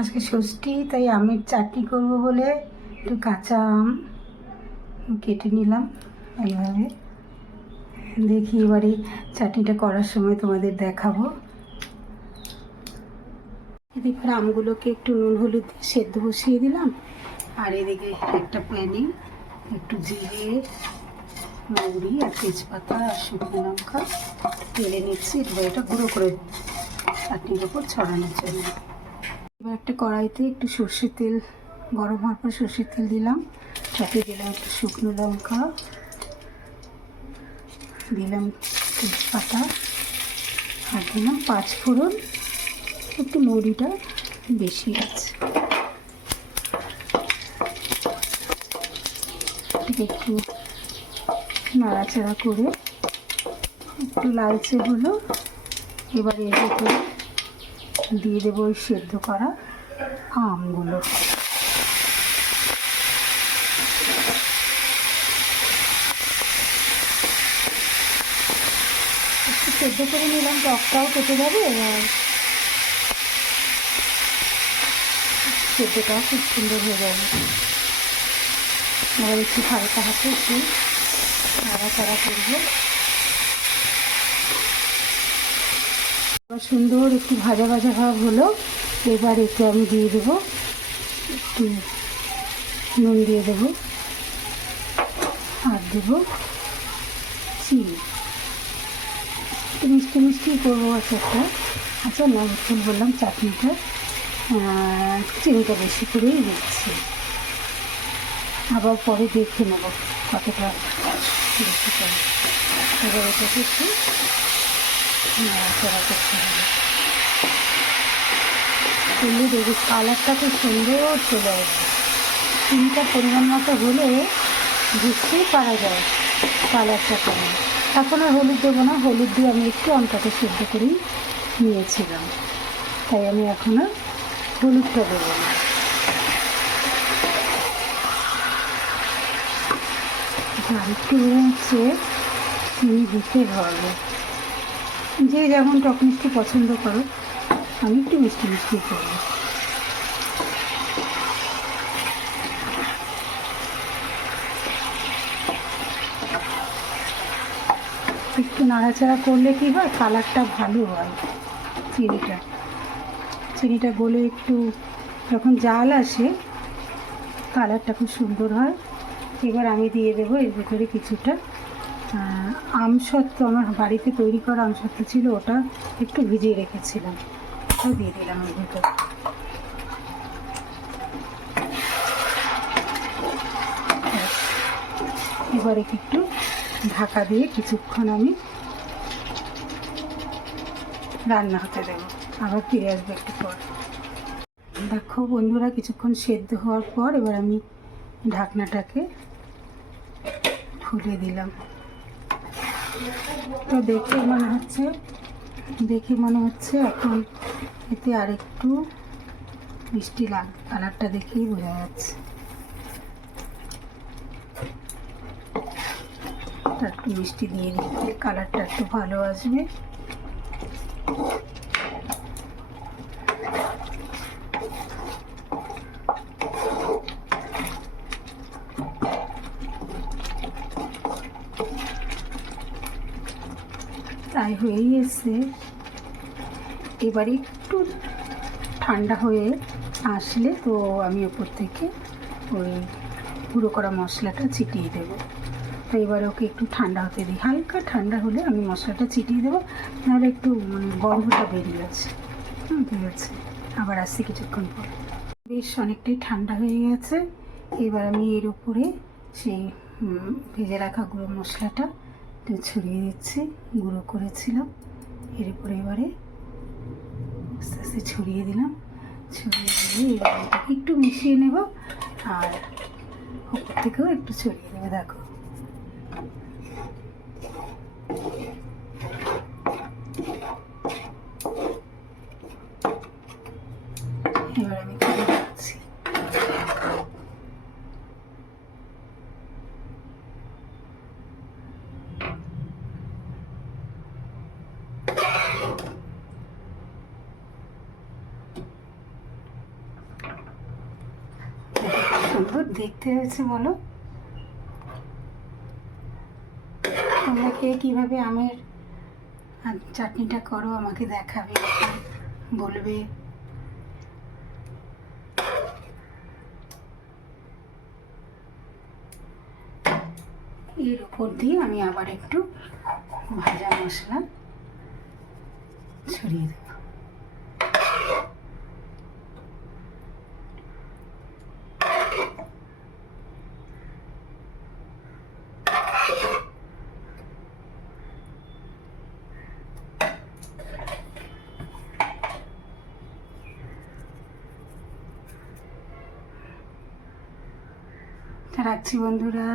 আজকে ষষ্ঠী, তাই আমের চাটনি করব বলে একটু কাঁচা আম কেটে নিলাম এইভাবে। দেখি এবারে চাটনিটা করার সময় তোমাদের দেখাবো। এদিকে আমগুলোকে একটু নুন হলুদ দিয়ে সেদ্ধ বসিয়ে দিলাম, আর এদিকে একটা প্যানে একটু জিরে, মৌরি আর তেজপাতা আর শুকনো লঙ্কা তেলে নিচ্ছি। এবার এটা গুঁড়ো করে চাটনির ওপর ছড়ানোর জন্য। এবার একটা কড়াইতে একটু সর্ষের তেল গরম হওয়ার পর সর্ষের তেল দিলাম, সাথে দিলাম একটু শুকনো লঙ্কা, দিলাম তেজপাতা আর দিলাম 5 ফোড়ন। একটু মৌরিটা বেশি আছে। একটু নাড়াচাড়া করে একটু লালচে হলো। এবার এর ভেতরে দিয়ে দেবো ওই সেদ্ধ করা আমগুলো। একটু সেদ্ধ করে নিলাম, টকটাও কেটে যাবে, এবার সেদ্ধটাও খুব সুন্দর হয়ে যাবে। এবার একটু হালকা হাতে একটু নাড়াচাড়া করবো। এবার সুন্দর একটু ভাজা ভাজা ভাব হলো। এবার এতে আমি দিয়ে দেবো একটু নুন, দিয়ে দেবো আর দেবো চিনি। একটু মিষ্টি মিষ্টি করবো আচারটা। আচ্ছা না, ভুল বললাম, চাটনিটা চিনিটা বেশি করেই দিচ্ছি। আবার পরে দেখে নেবো কতটা বেশি করে। এবার এটাকে একটু নাড়াচাড়া করতে হবে। করলে দেখি কালারটা খুব সুন্দর চলে আসবে। চিনিটা পরিমাণ মতো হলে বুঝতেই পারা যায় কালারটা কেমন। এখন আর হলুদ দেবো না, হলুদ দিয়ে আমি একটু আমটাকে সেদ্ধ করেই নিয়েছিলাম, তাই আমি এখন আর হলুদটা দেবো না। আরেকটু হচ্ছে চিনি দিতে হবে, যে যেমন টক মিষ্টি পছন্দ করো। আমি একটু মিষ্টি মিষ্টি করবো। একটু নাড়াচাড়া করলে কি হয়, কালারটা ভালো হয়। চিনিটা গলে একটু যখন জাল আসে কালারটা খুব সুন্দর হয়। এবার আমি দিয়ে দেবো এর ভিতরে কিছুটা আমসত্ত্ব। আমার বাড়িতে তৈরি করা আমসত্ত্ব ছিল, ওটা একটু ভিজিয়ে রেখেছিলাম, ওটা দিয়ে দিলাম এর ভিতরে। এবারে একটু ঢাকা দিয়ে কিছুক্ষণ আমি রান্না হতে দেবো, আবার ফিরে আসবো একটু পর। দেখো বন্ধুরা, কিছুক্ষণ সেদ্ধ হওয়ার পর এবার আমি ঢাকনাটাকে খুলে দিলাম। তো দেখে মনে হচ্ছে এখন এতে আরেকটু মিষ্টি লাগবে, কালারটা দেখেই বোঝা যাচ্ছে। একটু মিষ্টি দিয়ে দিতে কালারটা একটু ভালো আসবে। তাই হয়েই এসছে। এবারে একটু ঠান্ডা হয়ে আসলে তো আমি ওপর থেকে ওই গুঁড়ো করা মশলাটা ছিটিয়ে দেবো। তো এবারে ওকে একটু ঠান্ডা হতে দিই, হালকা ঠান্ডা হলে আমি মশলাটা ছিটিয়ে দেবো, নাহলে একটু গন্ধটা বেরিয়ে আছে। ঠিক আছে, আবার আসছি কিছুক্ষণ পর। বেশ অনেকটাই ঠান্ডা হয়ে গেছে। এবার আমি এর উপরে সেই ভেজে রাখা গুঁড়ো মশলাটা একটু ছড়িয়ে দিচ্ছি, গুঁড়ো করেছিলাম। এর উপরে এবারে আস্তে আস্তে ছড়িয়ে দিলাম। ছড়িয়ে দিয়ে এবার এটাকে একটু মিশিয়ে নেব, আর উপর থেকেও একটু ছড়িয়ে দেবো। দেখো এবার আমি করে দিচ্ছি। সুন্দর দেখতে হয়েছে বলো। তোমরা কে কীভাবে আমের চাটনিটা করো আমাকে দেখাবে, বলবে। এর উপর দিয়ে আমি আবার একটু ভাজা মশলা ছড়িয়ে দেব। রাখছি বন্ধুরা।